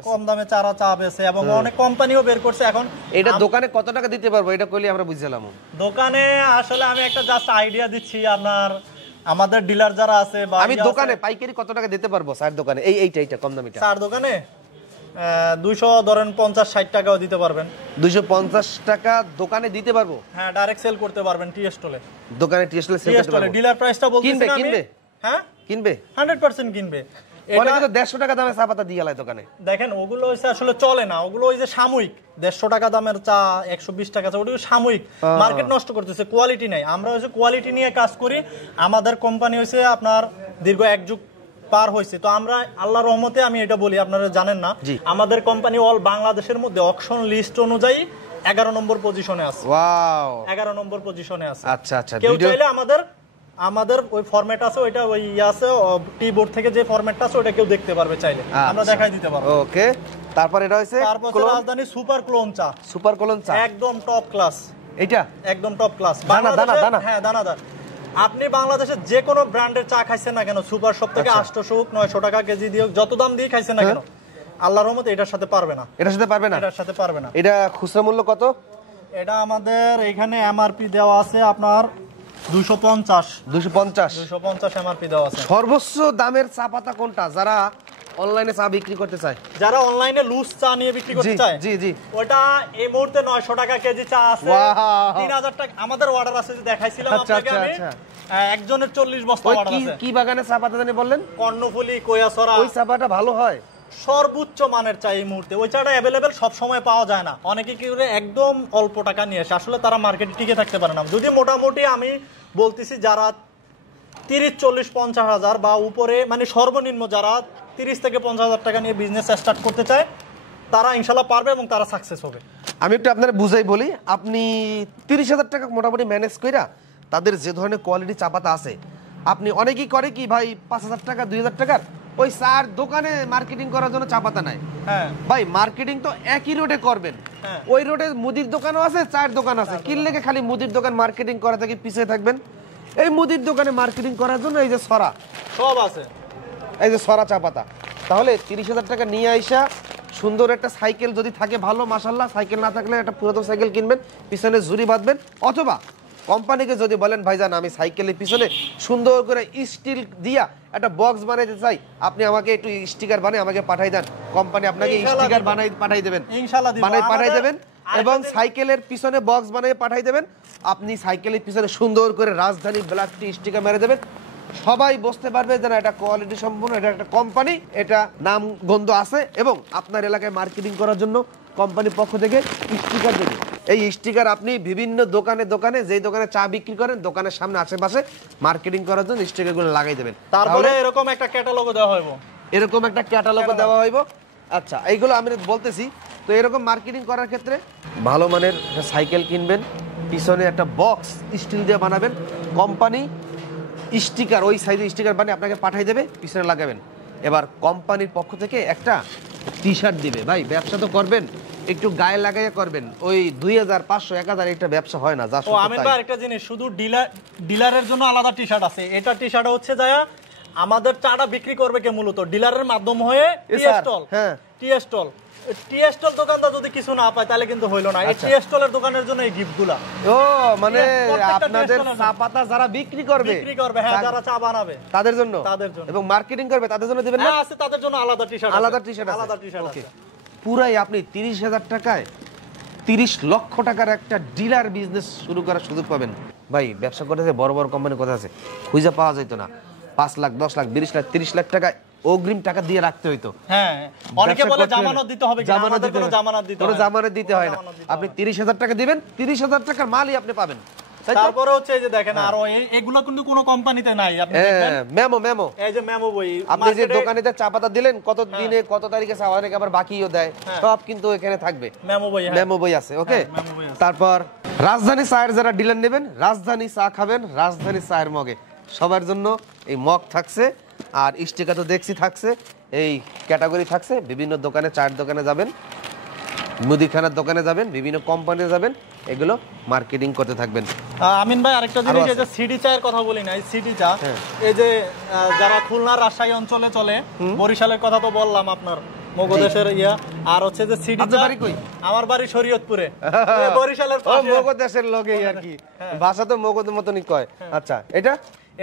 কম দামে চা বেচে এবং অনেক কোম্পানিও বের করছে এখন। এটা দোকানে কত টাকা দিতে পারবো এটা কইলে আমরা বুঝলাম। দোকানে আসলে আমি একটা জাস্ট আইডিয়া দিচ্ছি, আপনার আমাদের ডিলার যারা আছে বা আমি দোকানে পাইকারি কত টাকা দিতে পারবো চার দোকানে? এইটা কম দামিটা চার দোকানে 200 ধরেন 50-60 টাকাও দিতে পারবেন। 250 টাকা দোকানে দিতে পারবো? হ্যাঁ, ডাইরেক্ট সেল করতে পারবেন টি স্টলে। দোকানে টি স্টলে সেল করতে পারবো। ডিলার প্রাইসটা বলতেছি না আমি। কিনবে? হ্যাঁ, কিনবে 100% কিনবে। এটা কিন্তু 150 টাকা দামে চা পাতা দিয়ে আলায় দোকানে। দেখেন ওগুলো হইছে আসলে চলে না, ওগুলো ওই যে সাময়িক 150 টাকা দামের চা, 120 টাকা চা, ওগুলো সাময়িক মার্কেট নষ্ট করতেছে, কোয়ালিটি নাই। আমরা হইছে কোয়ালিটি নিয়ে কাজ করি। আমাদের কোম্পানি হইছে আপনার দীর্ঘ 1 যুগ পার হয়েছে। তো আমরা আল্লাহর রহমতে, আমি এটা বলি, আপনারা জানেন না, আমাদের কোম্পানি অল বাংলাদেশের মধ্যে অকশন লিস্ট অনুযায়ী 11 নম্বর পজিশনে আছে। ওয়াও, 11 নম্বর পজিশনে আছে। আচ্ছা আচ্ছা। কেউ চাইলে আমাদের ওই ফরম্যাট আছে, ওইটা ওই আছে টি বোর্ড থেকে যে ফরম্যাটটা আছে ওটা কেউ দেখতে পারবে চাইলে, আমরা দেখাই দিতে পারবো। ওকে, তারপর এটা হইছে রাজধানী সুপার ক্লোন চা। সুপার ক্লোন চা একদম টপ ক্লাস। এটা একদম টপ ক্লাস। দানা। হ্যাঁ, দানাদার। আপনি বাংলাদেশের যে কোনো ব্র্যান্ডের চা খাইছেন না কেন, সুপার শপ থেকে 800 হোক 900 টাকা কেজি দিয়ে যত দাম দিয়ে খাইছেন না কেন, আল্লাহর রহমতে এটার সাথে পারবে না। এটার সাথে পারবে না? এটার সাথে পারবে না। এটা খুচরা মূল্য কত? এটা আমাদের এখানে এমআরপি দেওয়া আছে আপনার 250 এমআরপি দেওয়া আছে। সর্বোচ্চ দামের চা পাতা কোনটা যারা অনলাইনে চা বিক্রি করতে চায়? যারা অনলাইনে লুজ চা নিয়ে বিক্রি করতে চায়, জি জি, ওটা এই মুহূর্তে 900 টাকা কেজি চা আছে। 3000 টাকা আমাদের অর্ডার আছে, যে দেখাইছিলাম আপনাকে আমি। একজনের 40 বস্তা অর্ডার আছে। কি বাগানে চা পাতা জানি বললেন? কর্ণফুলী, কোয়াছড়া। ওই চা পাতা ভালো হয়? সর্বোচ্চ মানের চা এই মুহূর্তে। ওই চাটা অ্যাভেলেবেল সব সময় পাওয়া যায় না। অনেকে কি করে একদম অল্প টাকা নিয়ে আসে, আসলে তারা মার্কেটে টিকে থাকতে পারে না। যদি মোটামুটি আমি বলতেছি যারা 30, 40, 50 হাজার বা উপরে, মানে সর্বনিম্ন যারা 30 থেকে 50 হাজার টাকা নিয়ে বিজনেস স্টার্ট করতে চায়, তারা ইনশাল্লাহ পারবে এবং তারা সাকসেস হবে। আমি একটু আপনারা বুঝাই বলি, আপনি 30,000 টাকা মোটামুটি ম্যানেজ কইরা তাদের যে ধরনের কোয়ালিটি চা পাতা আছে, আপনি অনেকেই করে কি ভাই 5,000 টাকা 2,000 টাকার ওই চার দোকানে মার্কেটিং করার জন্য চা পাতা নাই। হ্যাঁ ভাই, মার্কেটিং তো একই রোডে করবেন। ওই রোডে মুদির দোকানও আছে, চায়ের দোকান আছে, কিনলে খালি মুদির দোকান মার্কেটিং করা থেকে পিছিয়ে থাকবেন। এই মুদির দোকানে মার্কেটিং করার জন্য এই যে সরা সব আছে, এই যে সরা চা পাতা, তাহলে 30,000 টাকা নিয়ে আইসা সুন্দর একটা সাইকেল যদি থাকে ভালো, মাশাল্লাহ। সাইকেল না থাকলে একটা পুরাতন সাইকেল কিনবেন, পিছনে ঝুড়ি বাঁধবেন। অথবা কোম্পানিকে যদি বলেন ভাইজান আমি সাইকেলের পিছনে সুন্দর করে স্টিল দিয়া একটা বক্স বানাইতে চাই, আপনি আমাকে একটু স্টিকার বানিয়ে আমাকে পাঠাই দেন, কোম্পানি আপনাকে স্টিকার বানাই পাঠাই দেবেন, ইনশাআল্লাহ বানাই পাঠাই দেবেন। এবং সাইকেলের পিছনে বক্স বানিয়ে পাঠাই দেবেন। আপনি সাইকেলের পিছনে সুন্দর করে রাজধানী ব্ল্যাক টি স্টিকার মেরে দেবেন, সবাই বুঝতে পারবে যে না এটা কোয়ালিটি সম্পূর্ণ, এটা একটা কোম্পানি, এটা নাম গন্ধ আছে। এবং আপনার এলাকায় মার্কেটিং করার জন্য কোম্পানির পক্ষ থেকে স্টিকার দেবে। এই স্টিকার আপনি বিভিন্ন দোকানে যেই দোকানে চা বিক্রি করেন, দোকানের সামনে আশেপাশে মার্কেটিং করার জন্য স্টিকারগুলো লাগাই দেবেন। তারপরে এরকম একটা ক্যাটালগও দেওয়া হইব, এরকম একটা ক্যাটালগও দেওয়া হইব। আচ্ছা, এইগুলো আমি বলতেছি। তো এরকম মার্কেটিং করার ক্ষেত্রে ভালো মানের সাইকেল কিনবেন, পিছনে একটা বক্স স্টিল দিয়ে বানাবেন, কোম্পানি স্টিকার ওই সাইজে স্টিকার বানিয়ে আপনাকে পাঠিয়ে দেবে, পিছনে লাগাবেন। এবার কোম্পানির পক্ষ থেকে একটা টি শার্ট দিবে। ভাই, ব্যবসা তো করবেন, একটু গায়ে লাগাইয়া করবেন। ওই 2,000, 500, 1,000 একটা ব্যবসা হয় না। ও আমিন ভাই, একটা জিনিস, শুধু ডিলারের জন্য আলাদা টি শার্ট আছে। এটা টি শার্ট হচ্ছে যায় আমাদের চাটা বিক্রি করবে কে মূলত ডিলারের মাধ্যম হয়ে টি স্টল। হ্যাঁ, টি স্টল দোকানদার যদি কিছু না পায় তাহলে কিন্তু হইলো না। এই টি স্টলের দোকানের জন্য এই গিফটগুলা। ও মানে আপনাদের চা পাতা যারা বিক্রি করবে, হ্যাঁ, যারা চা বানাবে তাদের জন্য এবং মার্কেটিং করবে তাদের জন্য দিবেন না? হ্যাঁ, আছে, তাদের জন্য আলাদা টি শার্ট, আলাদা টি শার্ট আছে। পুরাই আপনি 30,000 টাকায় 30 লক্ষ টাকার একটা ডিলার বিজনেস শুরু করার সুযোগ পাবেন। ভাই, ব্যবসা করতে বড় বড় কোম্পানির কথা আছে, খুঁজে পাওয়া যেত না। 5 লাখ, 10 লাখ, 20 লাখ, 30 লাখ টাকা অগ্রিম টাকা দিয়ে রাখতে হইতো। হ্যাঁ, অনেকে বলে জামানত দিতে হবে, আমাদের কোনো জামানত দিতে হয় না। আপনি 30,000 টাকা দিবেন, 30,000 টাকার মালই আপনি পাবেন। তারপরে হচ্ছে এই যে দেখেন, আর এগুলো কিন্তু কোনো কোম্পানিতে নাই। আপনি দেখবেন মেমো, এই যে মেমো বই, আপনি যে দোকানেতে চা পাতা দিলেন, কত দিনে কত তারিখে চা, অনেকে আবার বাকিও দেয়, সব কিন্তু এখানে থাকবে। মেমো বই আছে। ওকে, তারপর রাজধানী চায়ের যারা ডিলার নেবেন, রাজধানী চা খাবেন রাজধানী চায়ের মগে। সবার জন্য এই মগ থাকছে, আর স্টিকার তো দেখছি থাকছে, এই ক্যাটাগরি থাকছে। বিভিন্ন দোকানে, চায়ের দোকানে যাবেন, মুদিখানার দোকানে যাবেন, বিভিন্ন কোম্পানিতে যাবেন, এগুলো মার্কেটিং করতে থাকবেন। আমিন ভাই আরেকটা জিনিস, এই যে সিডি চায়ের কথা বলি না, এই সিডি চা এই যে যারা খুলনার রাজশাহী অঞ্চলে চলে, বরিশালের কথা তো বললাম আপনার মগদেশের ইয়া, আর হচ্ছে যে সিডি চা। বাড়ি কই? আমার বাড়ি শরীয়তপুরে, বরিশালের পাশে। মগদেশের লোকই আর কি, ভাষা তো মগদের মতনই কয়। আচ্ছা,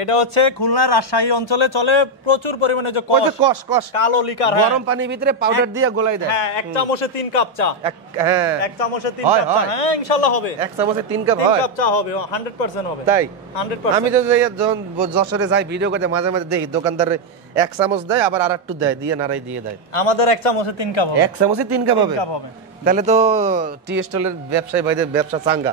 এটা হচ্ছে খুলনার রাজশাহী অঞ্চলে চলে প্রচুর পরিমাণে, যে কস কালো লিকার, গরম পানির ভিতরে পাউডার দিয়ে গোলাই দেয়। হ্যাঁ, এক চামচে 3 কাপ চা। হ্যাঁ, এক চামচে 3 কাপ চা। হ্যাঁ, ইনশাআল্লাহ হবে। এক চামচে 3 কাপ হয়, 3 কাপ চা হবে, 100% হবে। তাই 100%। আমি তো যশোরে যাই ভিডিও করতে, মাঝে মাঝে দেখি দোকানদারে এক চামচ দেয়, আবার আরেকটু দেয়, দিয়ে নাড়াই দিয়ে দেয়। আমাদের এক চামচে 3 কাপ হবে। এক চামচে 3 কাপ হবে। তাহলে তো টি স্টলের ব্যবসায়ী ভাইদের ব্যবসা চাঙ্গা।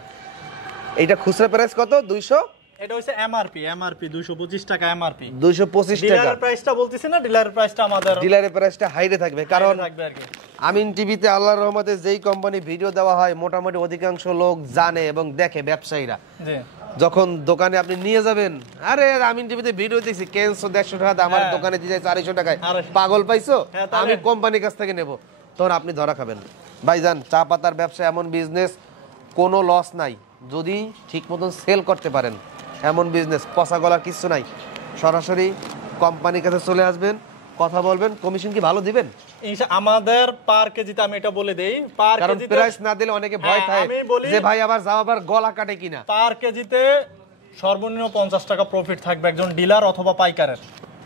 এইটা খুচরা প্রাইস কত? 200? এটা হচ্ছে এমআরপি 225 টাকা এমআরপি। 225 টাকা। ডিলারের প্রাইসটা বলতেছি না, ডিলারের প্রাইসটা আমাদের, ডিলারের প্রাইসটা হাইরে থাকবে, কারণ থাকবে আর কি। আমিন টিভিতে আল্লাহর রহমতে যেই কোম্পানি ভিডিও দেওয়া হয়, মোটামুটি অধিকাংশ লোক জানে এবং দেখে, ব্যবসায়ীরা। জি। যখন দোকানে আপনি নিয়ে যাবেন, আরে আমিন টিভিতে ভিডিও দেখছি, 150 টাকা আমার দোকানে দিয়ে যায় 400 টাকায়, পাগল পাইছো, আমি কোম্পানির কাছ থেকে নেব, তখন আপনি ধরা খাবেন। ভাইজান, চা পাতার ব্যবসা এমন বিজনেস, কোনো লস নাই যদি ঠিক মতন সেল করতে পারেন। এমন বিজনেস, পচা গলার কিছু নাই। সরাসরি কোম্পানির কাছে চলে আসবেন, কথা বলবেন, কমিশন কি ভালো দিবেন? আমাদের পার কেজিতে, আমি এটা বলে দেই, পার কেজিতে প্রাইস না দিলে অনেকে ভয় খায় যে ভাই আবার যাও, আবার গলা কাটে কিনা। পার কেজিতে সর্বনিম্ন 50 টাকা প্রফিট থাকবে একজন ডিলার অথবা পাইকারের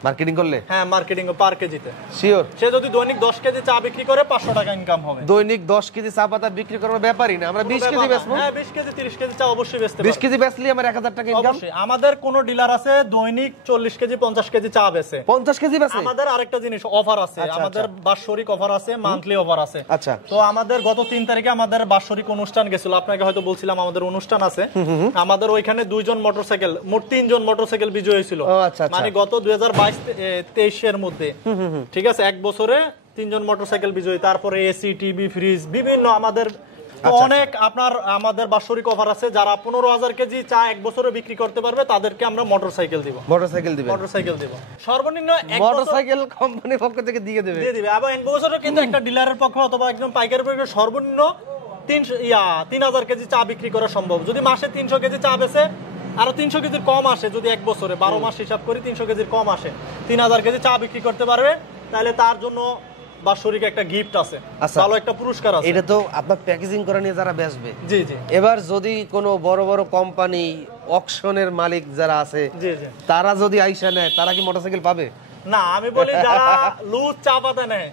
মার্কেটিং করলে। হ্যাঁ, মার্কেটিং পার কেজিতে শিওর। সে যদি দৈনিক 10 কেজি চা বিক্রি করে 500 টাকা ইনকাম হবে। দৈনিক 10 কেজি চা পাতা বিক্রি করার ব্যাপারই না, আমরা 20 কেজি বেচবো। হ্যাঁ, 20 কেজি 30 কেজি চা অবশ্যই বেচতে পারবে। 20 কেজি বেচলে আমার 1000 টাকা ইনকাম। অবশ্যই। আমাদের কোন ডিলার আছে দৈনিক 40 কেজি 50 কেজি চা বেচে। 50 কেজি বেচে। আমাদের আরেকটা জিনিস অফার আছে, আমাদের বাৎসরিক অফার আছে, মান্থলি অফার আছে। আচ্ছা। তো আমাদের গত 3 তারিখে আমাদের বাৎসরিক অনুষ্ঠান গেছিল, আপনাকে হয়তো বলছিলাম আমাদের অনুষ্ঠান আছে। আমাদের ওইখানে 2 জন মোটরসাইকেল, মোট 3 জন মোটরসাইকেল বিজয়ী হয়েছিল। মানে গত 2022-23 এর মধ্যে, ঠিক আছে, এক বছরে 3 জন মোটরসাইকেল বিজয়ী। তারপরে এসি, টিভি, ফ্রিজ, বিভিন্ন আমাদের অনেক আমাদের বাৎসরিক অফার আছে। যারা 15,000 কেজি চা এক বছরে বিক্রি করতে পারবে তাদেরকে আমরা মোটরসাইকেল দিব। মোটরসাইকেল দিব সর্বনিম্ন মোটরসাইকেল কোম্পানির পক্ষ থেকে দিয়ে দিবে। আবার এক বছরে কিন্তু একটা ডিলারের পক্ষ অথবা একজন পাইকারের পক্ষে সর্বনিম্ন 3000 কেজি চা বিক্রি করা সম্ভব। যদি মাসে 300 কেজি চা বেচে, আরো 300 কেজির কম আসে, যদি এক বছরে 12 মাস হিসাব করি 300 কেজির কম আসে, 3000 কেজি চা বিক্রি করতে পারবে, তাহলে তার জন্য বাৎসরিক একটা গিফট আছে, ভালো একটা পুরস্কার আছে। এটা তো আপনার প্যাকেজিং করা নিয়ে যারা বেচবে। জি জি। এবার যদি কোনো বড় বড় কোম্পানি, অকশনের মালিক যারা আছে, জি জি, তারা যদি আইসা নেয়, তারা কি মোটরসাইকেল পাবে? না, আমি বলি যারা লুজ চা পাতা নেয়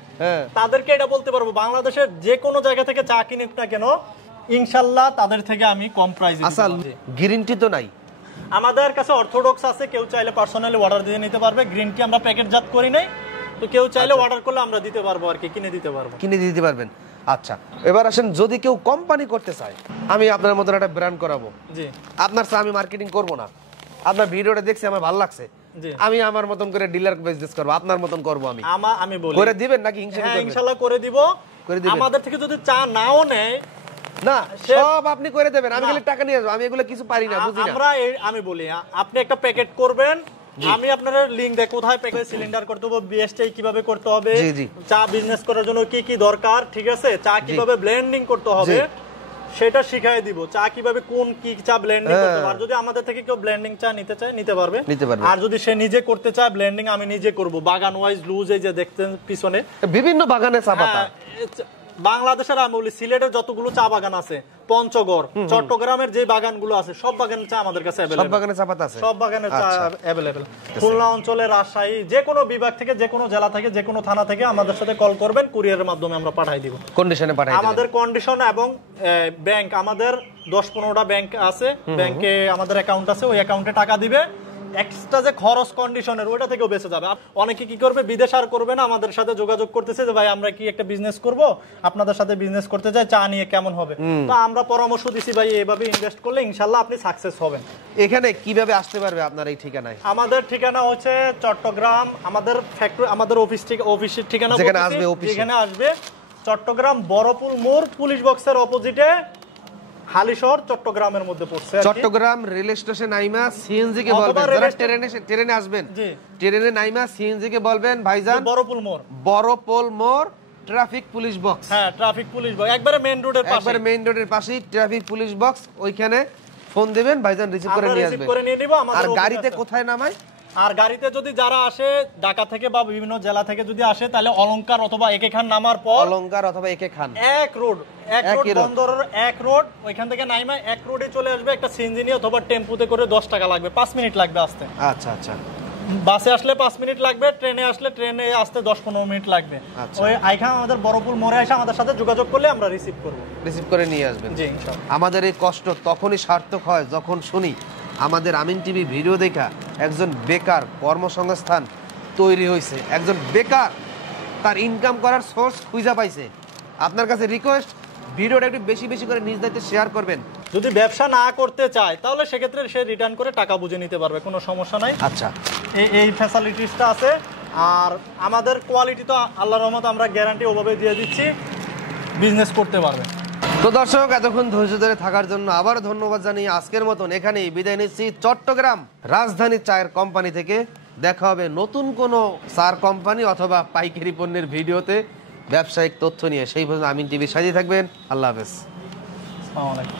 তাদেরকে এটা বলতে পারবো, বাংলাদেশের যে কোনো জায়গা থেকে চা কিনে না কেন, ইনশাআল্লাহ তাদের থেকে আমি কম প্রাইসে দিতে পারবো। গ্যারান্টি তো নাই। আমাদের কাছে অর্থোডক্স আছে, কেউ চাইলে পার্সোনালি অর্ডার দিয়ে নিতে পারবে। গ্রিন টি আমরা প্যাকেটজাত করি নাই, তো কেউ চাইলে অর্ডার করলে আমরা দিতে পারবো আর কি, কিনে দিতে পারবেন। আচ্ছা, এবার আসেন, যদি কেউ কোম্পানি করতে চায়, আমি আপনার মতন একটা ব্র্যান্ড করাবো। জি। আপনার সাথে আমি মার্কেটিং করব না, আপনার ভিডিওটা দেখছি আমার ভালো লাগছে, আমি আমার মতন করে ডিলার বিজনেস করব, আপনার মতন করব। আমি বলি করে দিবেন নাকি? ইনশাআল্লাহ করে দিব। আমাদের থেকে যদি চা নাও নেয় না, সব আপনি করে দেবেন, আমি খালি টাকা নিয়ে আসবো, আমি এগুলো কিছু পারি না, বুঝি না। আমি বলি, আপনি একটা প্যাকেট করবেন, আমি আপনার লিংক দেই কোথায় প্যাকেজ সিলিন্ডার করতে হবে, বিএসটি কিভাবে করতে হবে, চা বিজনেস করার জন্য কি কি দরকার, ঠিক আছে, চা কিভাবে ব্লেন্ডিং করতে হবে সেটা শিখাই দিব, চা কিভাবে কোন কি চা ব্লেন্ডিং করতে হবে। আর যদি আমাদের থেকে কেউ ব্লেন্ডিং চা নিতে চায় নিতে পারবে। আর যদি সে নিজে করতে চায় ব্লেন্ডিং, আমি নিজে করব। বাগান ওয়াইজ লুজ, এই যে দেখতেন পিছনে বিভিন্ন বাগানে চা পাতা, বাংলাদেশের আমি বলি সিলেটের যতগুলো চা বাগান আছে, পঞ্চগড়, চট্টগ্রামের যে বাগানগুলো আছে, সব বাগানের চা আমাদের কাছে अवेलेबल। সব বাগানে চা পাতা আছে, সব বাগানের চা अवेलेबल। খুলনা অঞ্চলে, রাজশাহী, যে কোনো বিভাগ থেকে, যে কোনো জেলা থেকে, যে কোনো থানা থেকে আমাদের সাথে কল করবেন, কুরিয়ারের মাধ্যমে আমরা পাঠিয়ে দিব। কন্ডিশনে পাঠিয়ে দিব। আমাদের কন্ডিশন এবং ব্যাংক, আমাদের 10-15টা ব্যাংক আছে, ব্যাংকে আমাদের অ্যাকাউন্ট আছে, ওই অ্যাকাউন্টে টাকা দিবে। এক্সট্রা যে খরচ কন্ডিশনের, ওইটা থেকেও বেঁচে যাবে। অনেকে কি করবে, বিদেশ আর করবে না, আমাদের সাথে যোগাযোগ করতেছে যে ভাই আমরা কি একটা বিজনেস করব, আপনাদের সাথে বিজনেস করতে চাই, চা নিয়ে কেমন হবে। তো আমরা পরামর্শ দিছি ভাই এইভাবে ইনভেস্ট করলে ইনশাআল্লাহ আপনি সাকসেস হবেন। এখানে কিভাবে আসতে পারবে আপনার এই ঠিকানায়? আমাদের ঠিকানা হচ্ছে চট্টগ্রাম, আমাদের ফ্যাক্টরি, আমাদের অফিসের ঠিকানা যেখানে আসবে চট্টগ্রাম বড়পুল মোড়, পুলিশ বক্সের অপোজিটে হালিশহর চট্টগ্রামের মধ্যে পড়ছে আর কি। চট্টগ্রাম রেল স্টেশন নাইমা সিএনজি কে অথবা বলবেন, রেল যারা স্টেশন- ট্রেনে আসবেন, জি। ট্রেনে নাইমা সিএনজি কে বলবেন ভাইজান বড়পুল মোড়, বড়পোল মোড় ট্রাফিক পুলিশ বক্স, হ্যাঁ ট্রাফিক পুলিশ ভাই একবারে মেইন রোডের পাশে, একবার মেইন রোডের পাশেই ট্রাফিক পুলিশ বক্স, ওইখানে ফোন দিবেন, ভাইজান রিসিভ করে আমরা নিয়ে রিসিভ আসবেন। করে নিয়ে নিব। আর আমাদের গাড়িতে অফিস আছে। কোথায় নামায়? আর গাড়িতে যদি যারা আসে ঢাকা থেকে বা বিভিন্ন জেলা থেকে যদি আসে, তাহলে অলংকার অথবা একে খান নামার পর অলংকার অথবা একে খান, এক রোড একই রোড। বন্দরের এক রোড, ওইখান থেকে নাইমা এক রোডে চলে আসবে একটা সিএনজি নিয়ে, অথবা টেম্পুতে করে 10 টাকা লাগবে, 5 মিনিট লাগবে আসতে। আচ্ছা আচ্ছা, বাসে আসলে 5 মিনিট লাগবে, ট্রেনে আসলে ট্রেনে আসতে 10-15 মিনিট লাগবে। আচ্ছা। ওই আইখান আমাদের বড়পুল মোড়ে এসে আমাদের সাথে যোগাযোগ করলে আমরা রিসিভ করব। রিসিভ করে নিয়ে আসবেন। জি ইনশাআল্লাহ। আমাদের এই কষ্ট তখনই সার্থক হয় যখন শুনি আমাদের আমিন টিভি ভিডিও দেখা একজন বেকার কর্মসংস্থান তৈরি হয়েছে, একজন বেকার তার ইনকাম করার সোর্স খুঁজে পাইছে। আপনার কাছে রিকোয়েস্ট, ভিডিওটা একটু বেশি বেশি করে নিজ দায়িত্বে শেয়ার করবেন। যদি ব্যবসা না করতে চায় তাহলে সেক্ষেত্রে সে রিটার্ন করে টাকা বুঝে নিতে পারবে, কোনো সমস্যা নাই। আচ্ছা, এই ফ্যাসিলিটিসটা আছে। আর আমাদের কোয়ালিটি তো আল্লাহর রহমত আমরা গ্যারান্টি ওভাবে দিয়ে দিচ্ছি, বিজনেস করতে পারবে। তো দর্শক, এতক্ষণ ধৈর্য ধরে থাকার জন্য আবার ধন্যবাদ জানিয়ে আজকের মতন এখানেই বিদায় নিচ্ছি চট্টগ্রাম রাজধানী চায়ের কোম্পানি থেকে। দেখা হবে নতুন কোনো চার কোম্পানি অথবা পাইকারি পণ্যের ভিডিওতে ব্যবসায়িক তথ্য নিয়ে। সেই পর্যন্ত আমিন টিভির সাথে থাকবেন। আল্লাহ হাফেজ। আসসালামু আলাইকুম।